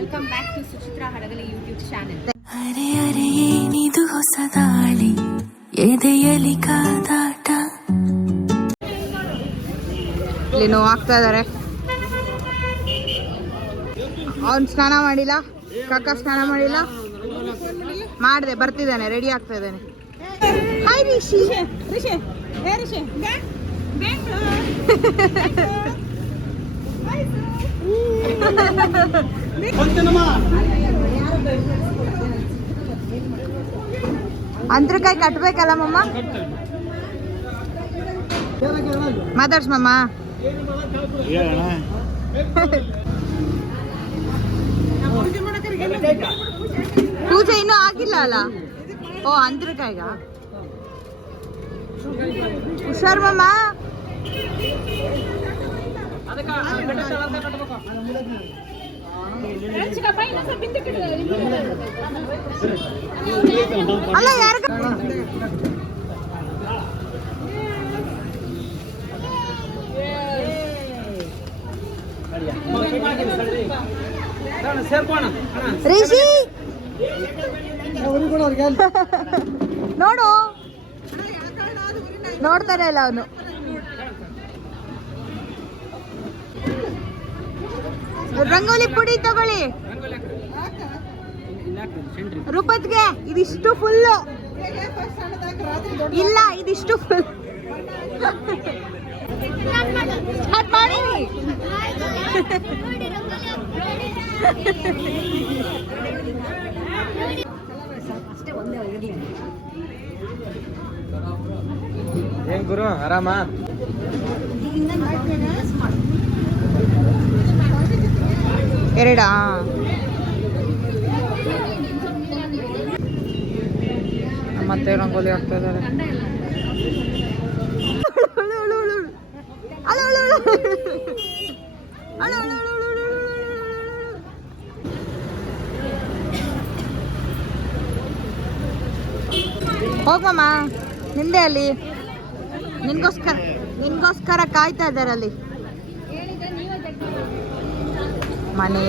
Welcome back to Suchitra Hadagali YouTube channel. ಅರೆ ಅರೆ ಏನಿದು ಹೊಸ ದಾಳಿ ಎದೆಯಲಿ ಕಾದಾಟ. ಇಲ್ಲಿ ನೋವಾಗ್ತಾ ಇದಾರೆ. ಅವ್ನು ಸ್ನಾನ ಮಾಡಿಲ್ಲ, ಕಾಕ ಸ್ನಾನ ಮಾಡಿಲ್ಲ. ಮಾಡಿದೆ, ಬರ್ತಿದ್ದಾನೆ, ರೆಡಿ ಆಗ್ತಾ ಇದ್ದಾನೆ. ಹಾಯ್ ರಿಷಿ. ಅಂತರಕಾಯಿ ಕಟ್ಬೇಕಲ್ಲ ಮಮ್ಮ. ಮಾತಾಡ್ಸ್ ಮಮ್ಮ. ಪೂಜೆ ಇನ್ನೂ ಆಗಿಲ್ಲ ಅಲ್ಲ. ಓ ಅಂತರಕಾಯಿಗ ಹುಷಾರ್ ಮಮ್ಮ. ಅಲ್ಲ ಯಾರ ರಿಷಿ ನೋಡು, ನೋಡ್ತಾನೆ ಇಲ್ಲ ಅವನು. ರಂಗೋಲಿ ಪುಡಿ ತಗೊಳ್ಳಿ. ರೂಪತ್ಗೆ ಇದಿಷ್ಟು ಫುಲ್ಲು ಇಲ್ಲ, ಇದಿಷ್ಟು ಫುಲ್ ಮಾಡಿ. ಏನ್ ಗುರು ಆರಾಮ? ಎರಡಾ? ಮತ್ತೆ ರಂಗೋಲಿ ಹಾಕ್ತಾ ಇದ್ದಾರೆ. ಹೋಗಮ್ಮ, ನಿಂದೆ ಅಲ್ಲಿ. ನಿನ್ಗೋಸ್ಕರ ಕಾಯ್ತಾ ಇದ್ದಾರೆ ಅಲ್ಲಿ. ಮನೆ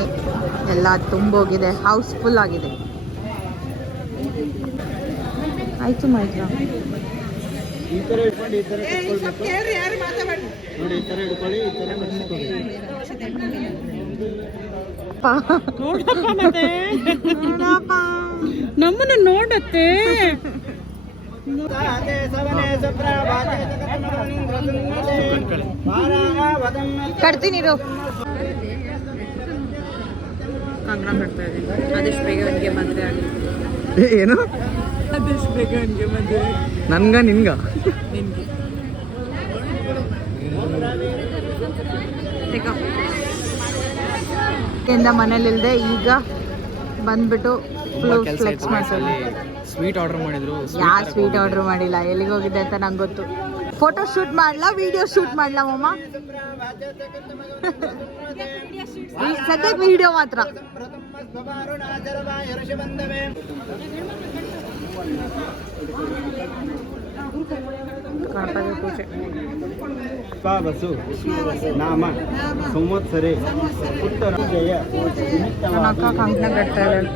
ಎಲ್ಲ ತುಂಬೋಗಿದೆ, ಹೌಸ್ಫುಲ್ ಆಗಿದೆ. ಆಯ್ತು ಮೈತ್ರ. ನಮ್ಮನ್ನು ನೋಡತ್ತೆ. ಕಟ್ತೀನಿ ಇರು. ಕಂಗಣ ಕಟ್ತಾ ಇದ್ದೀನಿ. ಆದಷ್ಟು ಬೇಗ ಅವನಿಗೆ ಮದುವೆ ಆಗಿ. ಏನು? ಆದಷ್ಟು ಬೇಗ ಅವನಿಗೆ ಮದುವೆ. ನನ್ಗ ನಿನ್ಗ? ನಿನ್ಗೆ. ಮನೇಲಿಲ್ದೆ ಈಗ ಬಂದ್ಬಿಟ್ಟು ಫ್ಲೆಕ್ಸ್ ಮಾಡ್ತಾರೆ. ಸ್ವೀಟ್ ಆರ್ಡರ್ ಮಾಡಿದ್ರು. ಯಾರು ಸ್ವೀಟ್ ಆರ್ಡರ್ ಮಾಡಿಲ್ಲ. ಎಲ್ಲಿಗೆ ಹೋಗಿದ್ದೆ ಅಂತ ನಂಗೆ ಗೊತ್ತು. ಫೋಟೋ ಶೂಟ್ ಮಾಡ್ಲಾ, ವಿಡಿಯೋ ಶೂಟ್ ಮಾಡ್ಲಾ ಮಮ್ಮ? ಸದ್ಯಕ್ಕೆ ವಿಡಿಯೋ ಮಾತ್ರ. ಗಣಪತಿ ಪೂಜೆ. ಬಸು ನಾಮ ಸಂವತ್ಸರೆ ಉತ್ತರ ಜಯ ಅಕ್ಕ ಕಂಕಣ ಕಟ್ತಾ ಇದ್ದಾಳೆ.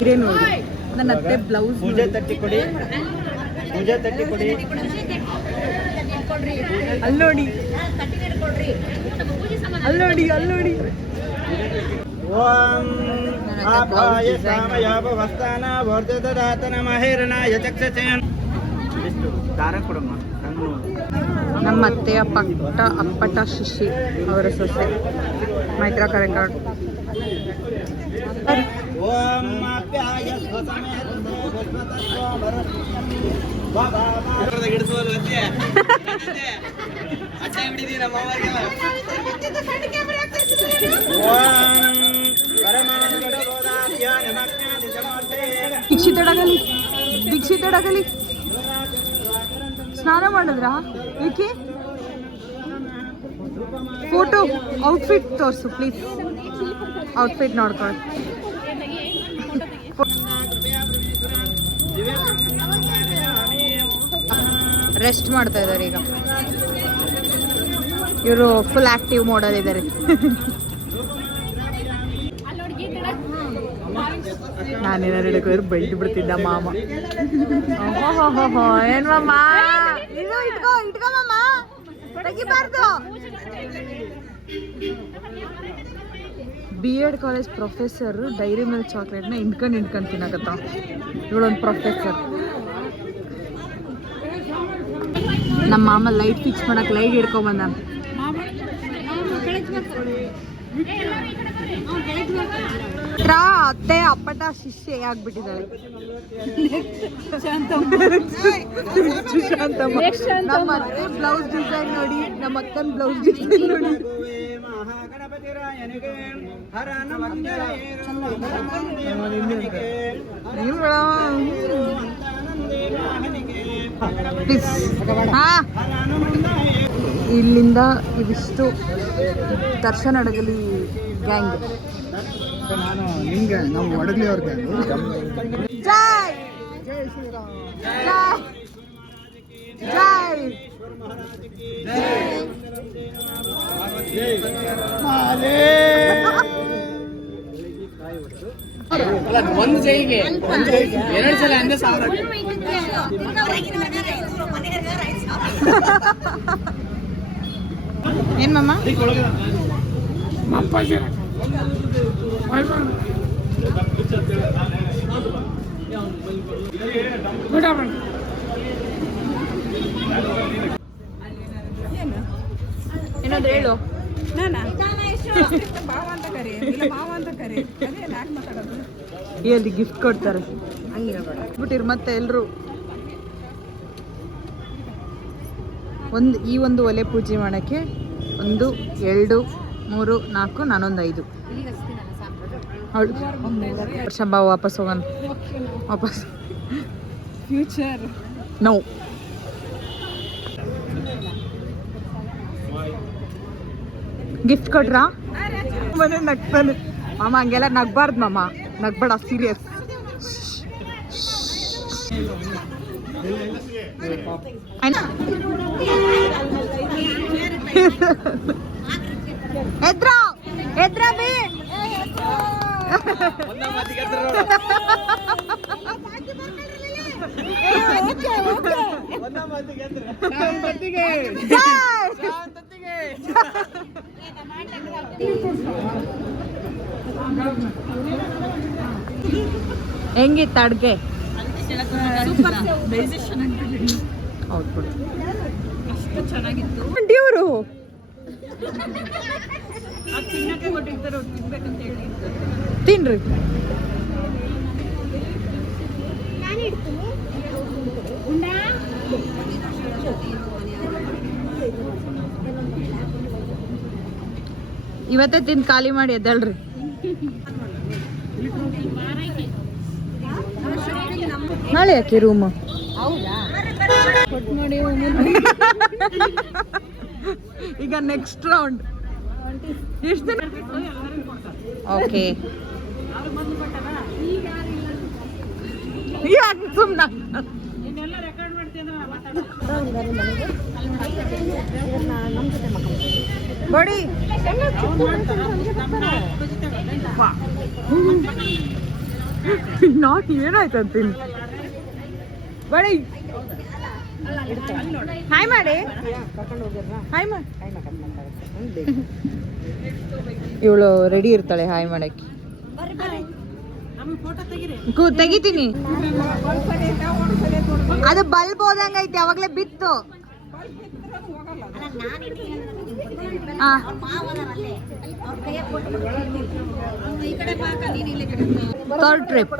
ಇರೇ ನೋಡಿ, ನನ್ನ ಅತ್ತೆ ಬ್ಲೌಸ್. ಪೂಜೆ ತಟ್ಟಿ ಕೊಡಿ, ಪೂಜೆ ತಟ್ಟಿ ಕೊಡಿ. ಅಲ್ಲೋಡಿ ಅಲ್ಲೋಡಿ ಅಲ್ಲೋಡಿ. ಓಂ ಆಭಾಯ ಸಾಮಯಾಪವಸ್ಥಾನ ವರ್ಧದಾತನ ಮಹೇರನಾಯ ಚಕ್ಷಸೆ. ಇಷ್ಟು ದಾರ ಕೊಡಮ್ಮ. ನಮ್ಮ ಅತ್ತೆಯ ಅಪ್ಪಟ ಶಿಶಿ ಅವರ ಸೊಸೆ ಮೈತ್ರಾ ಕರೆಕಾಡ್. ಓಂ ಆಪ್ಯಾಯ ದೀಕ್ಷಿತೊಡಗಲಿ ಸ್ನಾನ ಮಾಡಿದ್ರಾ? ಏಕೆ? ಫೋಟೋ ಔಟ್ಫಿಟ್ ತೋರಿಸು ಪ್ಲೀಸ್. ಔಟ್ಫಿಟ್ ನೋಡ್ಕೊಂಡು ರೆಸ್ಟ್ ಮಾಡ್ತಾ ಇದ್ದಾರೆ ಈಗ. ಇವರು ಫುಲ್ ಆಕ್ಟಿವ್ ಮೋಡಲ್ಲಿ ಇದ್ದಾರೆ. ನಾನೇನಾರು ಹಿಡಕೋದ್ರೆ ಬೈದು ಬಿಡ್ತಿದ್ದ ಮಾಮ. ಏನ್ ಮಾಮ ಇದು ಇಟ್ಕೋ ಮಾಮ, ತೆಗಿಬಾರ್ದು. B.Ed college professor Dairy Milk ಚಾಕ್ಲೇಟ್ನ ಹಿಂಡ್ಕೊಂಡು ತಿನ್ನಕತ್ತ. ಇವಳೊಂದು ಪ್ರೊಫೆಸರ್. ನಮ್ಮ ಮಾಮ ಲೈಟ್ ಫಿಕ್ಸ್ ಮಾಡಕ್ಕೆ ಲೈಟ್ ಹಿಡ್ಕೊಂಬಂದ. ಅತ್ತೆ ಅಪ್ಪಟ ಶಿಷ್ಯ ಆಗ್ಬಿಟ್ಟಿದ್ದಾಳೆ. ನಮ್ಮ ಅತ್ತೆ ಬ್ಲೌಸ್ ಡಿಸೈನ್ ನೋಡಿ, ನಮ್ಮ ಅಕ್ಕನ ಬ್ಲೌಸ್ ಡಿಸೈನ್ ನೋಡಿ. ಇಲ್ಲಿಂದ ಇವಿಷ್ಟು ದರ್ಶನ್ ಹಡಗಲಿ ಗ್ಯಾಂಗ್. ನಾನು ನಿಮ್ಗೆ ನಮ್ಮ ಹಡಗಲಿ ಅವ್ರಿಗೆ ಜೈ ಜೈ ಒಂದು ಜೈಗೆ 2 ಸಲ ಅಂದೆ ಸಾವಿರ. ಏನ್ ಮಾಮ? ಏನಾದ್ರು ಹೇಳು. ಎಲ್ಲಿ ಗಿಫ್ಟ್ ಕೊಡ್ತಾರೆ ಬಿಟ್ಟಿರ್ ಮತ್ತೆ ಎಲ್ರು ಈ ಒಂದು ಒಲೆ ಪೂಜೆ ಮಾಡಕ್ಕೆ 1 2 3 4 ನಾನೊಂದು 5. ಅವಳು ವರ್ಷ ಬಾ ವಾಪಸ್ ಹೋಗೋಣ. ವಾಪಸ್ ಫ್ಯೂಚರ್ ನೋ. ಗಿಫ್ಟ್ ಕೊಟ್ರಾ? ಮನೆ ನಗ್ತಾನೆ ಮಾಮ. ಹಂಗೆಲ್ಲ ನಗ್ಬಾರ್ದು ಮಾಮ, ನಗ್ಬೇಡ, ಸೀರಿಯಸ್. ಎದ್ರ ಬಿ ಹೆಂಗಿತ್ತು ಅಡ್ಗೆ? ಹೌದು ಬಿಡಿ, ಇವರು ತಿನ್ರಿ. ಇವತ್ತೇ ತಿಂದು ಖಾಲಿ ಮಾಡಿ ಎದ್ದೇಳ್ರಿ. ನಾಳೆ ಯಾಕೆ ರೂಮ್? ಈಗ ನೆಕ್ಸ್ಟ್ ರೌಂಡ್ ಎಷ್ಟು ದಿನ? ಓಕೆ, ಯಾಕೆ ಸುಮ್ಮನೆ ಬಡಿ ನಾಟ್ ಏನಾಯ್ತು ಅಂತೀನಿ. ಬಡಿ ಹಾಯ್ ಮಾಡಿ, ಹಾಯ್ ಮಾಡಿ. ಇವಳು ರೆಡಿ ಇರ್ತಾಳೆ ಹಾಯ್ ಮಾಡಕ್ಕೆ. ತೆಗಿತೀನಿ. ಅದು ಬಲ್ಬ್ ಹೋದಂಗೈತೆ, ಅವಾಗ್ಲೇ ಬಿತ್ತು. Third trip.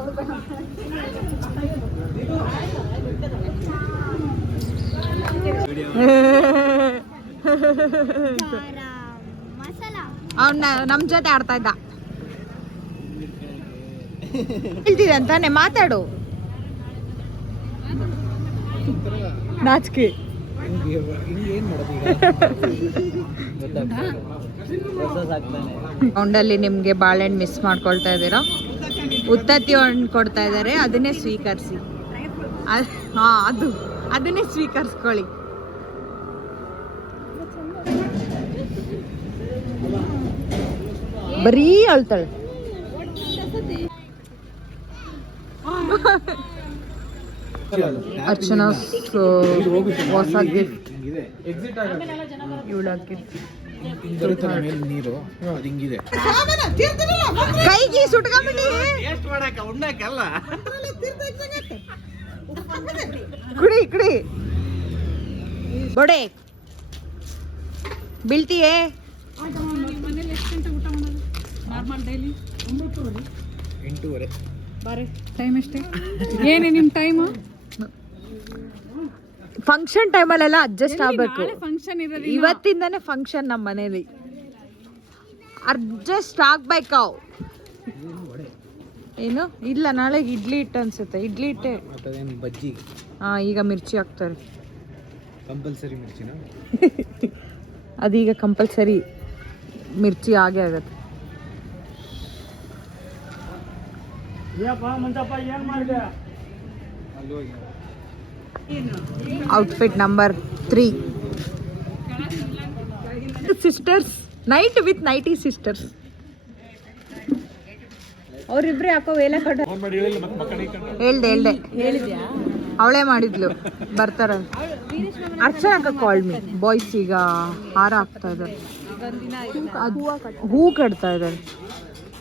ಅವನ್ನ ನಮ್ ಜೊತೆ ಆಡ್ತಾ ಇದ್ದ. ಹೇಳ್ತಿದೆ ಅಂತಾನೆ, ಮಾತಾಡು. ನಾಚಿಕೆ. ರೌಂಡಲ್ಲಿ ನಿಮ್ಗೆ ಬಾಳೆಹಣ್ಣು ಮಿಸ್ ಮಾಡ್ಕೊಳ್ತಾ ಇದ್ದೀರಾ. ಉತ್ತತ್ತಿ ಹಣ್ಣು ಕೊಡ್ತಾ ಇದ್ದಾರೆ, ಅದನ್ನೇ ಸ್ವೀಕರಿಸಿ. ಅದನ್ನೇ ಸ್ವೀಕರಿಸ್ಕೊಳ್ಳಿ. ಬರೀ ಅಳ್ತಾಳೆ. ಅರ್ಚನಾ ಹೊಸ ಗಿಫ್ಟ್ ಇವಳ ಗಿಫ್ಟ್. ನೀರು ಹಿಂಗಿದೆ ಕೈಗೆ ಸುಟ್ಕೊಂಡ್ಬಿಟ್ಟಿ. ಕುಡಿ ಕುಡಿ ಬೊಡೆ ಬೀಳ್ತೀಯೇ. ಟೈಮ್ ಎಷ್ಟೇ ಏನೇ ನಿಮ್ಮ ಟೈಮು? ಫಂಕ್ಷನ್ ಟೈಮಲ್ಲೆಲ್ಲ ಅಡ್ಜಸ್ಟ್ ಆಗ್ಬೇಕು. ಫಂಕ್ಷನ್ ಇರೋದು ಇವತ್ತಿಂದಾನೇ ಫಂಕ್ಷನ್ ನಮ್ಮ ಮನೇಲಿ ಅಡ್ಜಸ್ಟ್ ಆಗ್ಬೇಕು. ಏನು ಇಲ್ಲ, ನಾಳೆಗೆ ಇಡ್ಲಿ ಹಿಟ್ಟು ಅನ್ಸುತ್ತೆ. ಇಡ್ಲಿ ಹಿಟ್ಟೆ. ಬಜ್ಜಿ. ಹಾ, ಈಗ ಮಿರ್ಚಿ ಹಾಕ್ತಾರೆ. ಕಂಪಲ್ಸರಿ ಮಿರ್ಚಿನ ಅದೀಗ ಕಂಪಲ್ಸರಿ ಮಿರ್ಚಿ ಆಗೇ ಆಗತ್ತೆ. Outfit number 3 sisters night with nighty sisters. ಅವರಿಬ್ರೆ ಹಾಕೋ ವೇಲೆ ಕಟ್ಟ ಹೇಳ್ದೆ ಅವಳೇ ಮಾಡಿದ್ಲು. ಬರ್ತಾರ. Archana call me. ಬಾಯ್ಸ್ ಈಗ ಹಾರ ಹಾಕ್ತಾ ಇದ್ದಾರೆ, ಹೂ ಕಟ್ತಾ ಇದ್ದಾರೆ.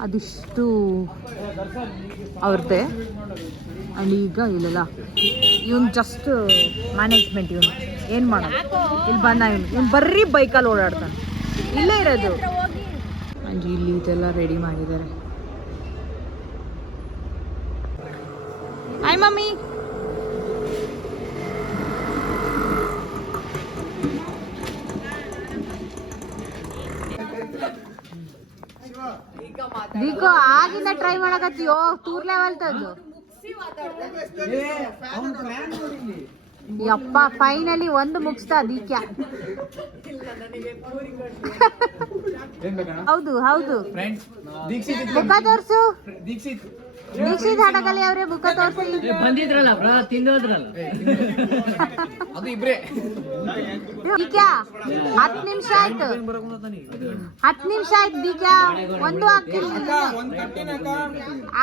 ಅದಿಷ್ಟು ಅವ್ರದ್ದೇ. ಆ್ಯಂಡ್ ಈಗ ಇಲ್ಲೆಲ್ಲ ಇವನು ಜಸ್ಟ್ ಮ್ಯಾನೇಜ್ಮೆಂಟ್. ಇವನು ಏನು ಮಾಡೋದು? ಇಲ್ಲಿ ಬಂದ ಇವನು ಬರ್ರಿ ಬೈಕಲ್ಲಿ ಓಡಾಡ್ತಾನೆ. ಇಲ್ಲೇ ಇರೋದು. ಆ್ಯಂಡ್ ಇಲ್ಲಿ ಇದೆಲ್ಲ ರೆಡಿ ಮಾಡಿದ್ದಾರೆ. Hi mummy. ದೀಕೋ ಆಗಿಂದ ಟ್ರೈ ಮಾಡಕತ್ತೀಯೋ ಟೂರ್ ಲೆವೆಲ್ ತಂದು. ಯಪ್ಪ ಫೈನಲಿ ಒಂದು ಮುಗಿಸ್ತಾ ದೀಕ್ಯಾ. ಹೌದು ಹೌದು. ಮುಖ ತೋರ್ಸು. ದೀಕ್ಷಿತ್ ಹಡಗಲಿ ಅವ್ರೆ ಮುಖ ತೋರ್ಸಿ. ಬಂದಿದ್ರಲ್ಲ ತಿಂದೋದ್ರಲ್ಲ ಅದು ಇಬ್ರೇ. ದೀಕ್ಯಾ 10 ನಿಮಿಷ ಆಯ್ತು. 10 ನಿಮಿಷ ಆಯ್ತು ದೀಕ್ಯಾ. ಒಂದು ಹಾಕ್ತಿಲ್ಲ.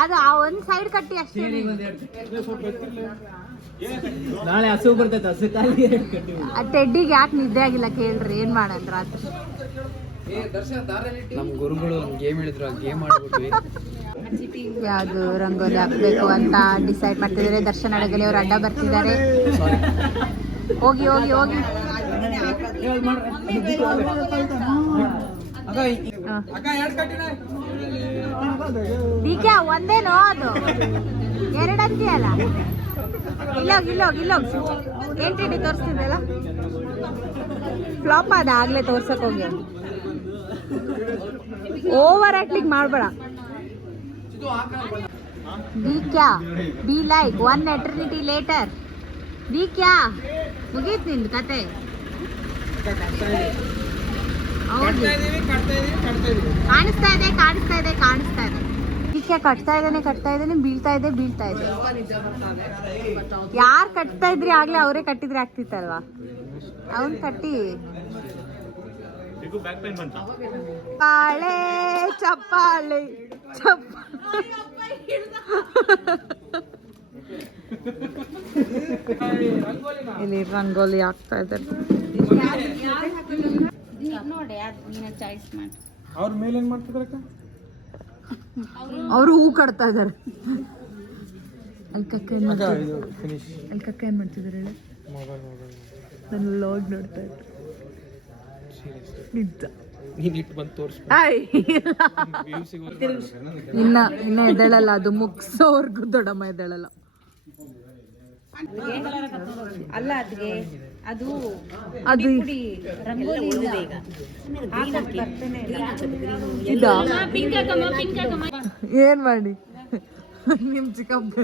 ಅದು ಆ ಒಂದ್ ಸೈಡ್ ಕಟ್ಟಿ ಅಷ್ಟೇ. ನಾಳೆ ಹಸು ಬರ್ತೈತೆ. ಹಸು ಕಾಲಿ ಆ ಟೆಡ್ಡಿಗೆ ಯಾಕೆ ನಿದ್ದೆ ಆಗಿಲ್ಲ ಕೇಳ್ರಿ. ಏನ್ ಮಾಡಂದ್ರ ರಾತ್ರಿ ನಮ್ ಗುರುಗಳು ಗೇಮ್ ಹೇಳಿದ್ರು. ಗೇಮ್ ಆಡ್ಬಿಟ್ವಿ. ಯಾವ್ದು ರಂಗೋಲಿ ಹಾಕ್ಬೇಕು ಅಂತ ಡಿಸೈಡ್ ಮಾಡ್ತಿದ್ದಾರೆ. ದರ್ಶನ್ ಅಡಗಲಿ ಅವ್ರು ಅಡ್ಡ ಬರ್ತಿದ್ದಾರೆ. ಹೋಗಿ ಹೋಗಿ ಹೋಗಿ. ದೀಕ್ಯಾ ಒಂದೇನೋ ಅದು 2 ಅಂತೀಯಲ್ಲ. ಇಲ್ಲೋಗಿ ಏನ್ ತೋರಿಸ್ತಿದ್ದಲ್ಲ ಫ್ಲಾಪ್ ಅದ ಆಗ್ಲೇ ತೋರ್ಸಕ್ ಹೋಗಿ. ಓವರ್ ಆಕ್ಟಿಂಗ್ ಮಾಡ್ಬೇಡ. ದೀಕ್ಯಾ ಬಿ ಲೈಕ್ 1 ಎಟರ್ನಿಟಿ ಲೇಟರ್. ದೀಕ್ಯಾ ಮುಗೀತ್ ನಿಂದು ಕತೆ. ಕಾಣಿಸ್ತಾ ಇದೆ. ದೀಕ್ಯಾ ಕಟ್ತಾ ಇದ್ದಾನೆ ಬೀಳ್ತಾ ಇದೆ. ಯಾರು ಕಟ್ತಾ ಇದ್ರಿ ಆಗ್ಲೇ ಅವರೇ ಕಟ್ಟಿದ್ರೆ ಆಗ್ತಿತ್ತಲ್ವಾ? ಅವನ್ ಕಟ್ಟಿ ಚಪ್ಪಾಳೆ ಇಲ್ಲಿ ರಂಗೋಲಿ ಹಾಕ್ತಾ ಇದ್ದಾರೆ. ಅವ್ರ ಮೇಲೆ ಏನ್ ಮಾಡ್ತಿದ್ರಕ್ಕ? ಅವರು ಹೂ ಕಟ್ತಾ ಇದ್ದಾರೆ. ಅಲ್ಲಿ ಕಕ್ಕ ಏನ್ ಮಾಡ್ತಿದ್ದಾರೆ ಹೇಳಿ? ನನ್ನ ಲಾಗ್ ನೋಡ್ತಾ ಇದ್ದಾರೆ. ಇನ್ನ ಎದ್ದೇಳಲ್ಲ. ಅದು ಮುಗ್ಸೋರ್ಗು ದೊಡ್ಡಮ್ಮ ಎದ್ದೇಳಲ್ಲ. ಅಲ್ಲ ಅದ್ಗೆ ಅದು ಅದು ಏನ್ ಮಾಡಿ ನಿಮ್ ಚಿಕ್ಕಪ್ಪ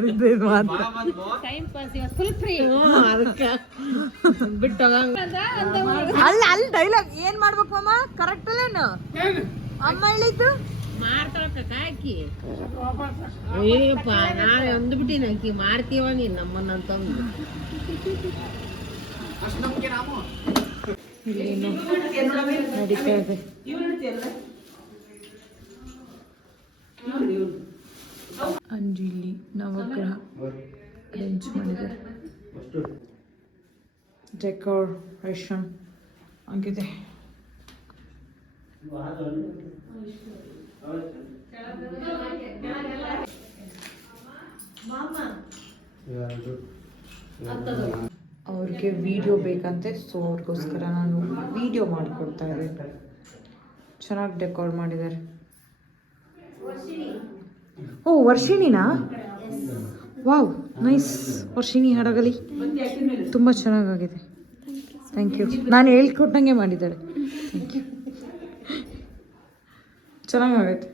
ಅಲ್ಲ ಅಲ್ಲಿ ಡೈಲಾಗ್ ಏನ್ ಮಾಡ್ಬೇಕು ಅಮ್ಮ? ಕರೆಕ್ಟ್ ಅಲ್ಲೇನು ಅಮ್ಮ ಹೇಳಿದ್ದು? ಹಾಕಿ ಅಯ್ಯಪ್ಪ ನಾಳೆ ಅಂದ್ಬಿಟ್ಟಿನ ಅಕ್ಕಿ ಮಾಡ್ತೀವ ನೀನ್ ನಮ್ಮನ್ನಂತ ನಡೀತಾ ಇದೆ. ಅಂಜು ಇಲ್ಲಿ ನವಗ್ರಹ ಅರೇಂಜ್ ಮಾಡಿದ್ದಾರೆ. ಡೆಕೋರೇಷನ್ ಆಗಿದೆ. ಅವ್ರಿಗೆ ವಿಡಿಯೋ ಬೇಕಂತೆ, ಸೊ ಅವ್ರಿಗೋಸ್ಕರ ನಾನು ವಿಡಿಯೋ ಮಾಡಿಕೊಡ್ತಾ ಇದ್ದೀನಿ. ಚೆನ್ನಾಗಿ ಡೆಕೋರ್ ಮಾಡಿದ್ದಾರೆ. ಓ ವರ್ಷಿಣಿನಾ? Wow nice. ವರ್ಷಿಣಿ ಹಡಗಲಿ ತುಂಬ ಚೆನ್ನಾಗಾಗಿದೆ. Thank you. ನಾನು ಹೇಳ್ಕೊಟ್ಟಂಗೆ ಮಾಡಿದ್ದಾಳೆ. Thank you. ಚೆನ್ನಾಗೈತೆ.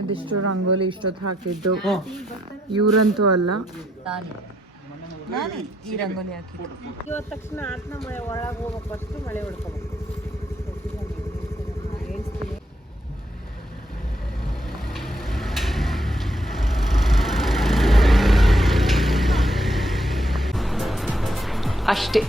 ಇದಿಷ್ಟು ರಂಗೋಲಿ ಇಷ್ಟೊತ್ತು ಹಾಕಿದ್ದು ಇವರಂತೂ ಅಲ್ಲ, ನಾನೇ ಈ ರಂಗೋಲಿ ಹಾಕಿದ್ದು. ಇವತ್ತು ತಕ್ಷಣ ಆತ್ನ ಮಳೆ ಒಳಗೆ ಹೋಗ್ಬೇಕು, ಫಸ್ಟು ಮಳೆ ಹೊಡ್ಕೋಬೇಕು. ಅಷ್ಟೇ.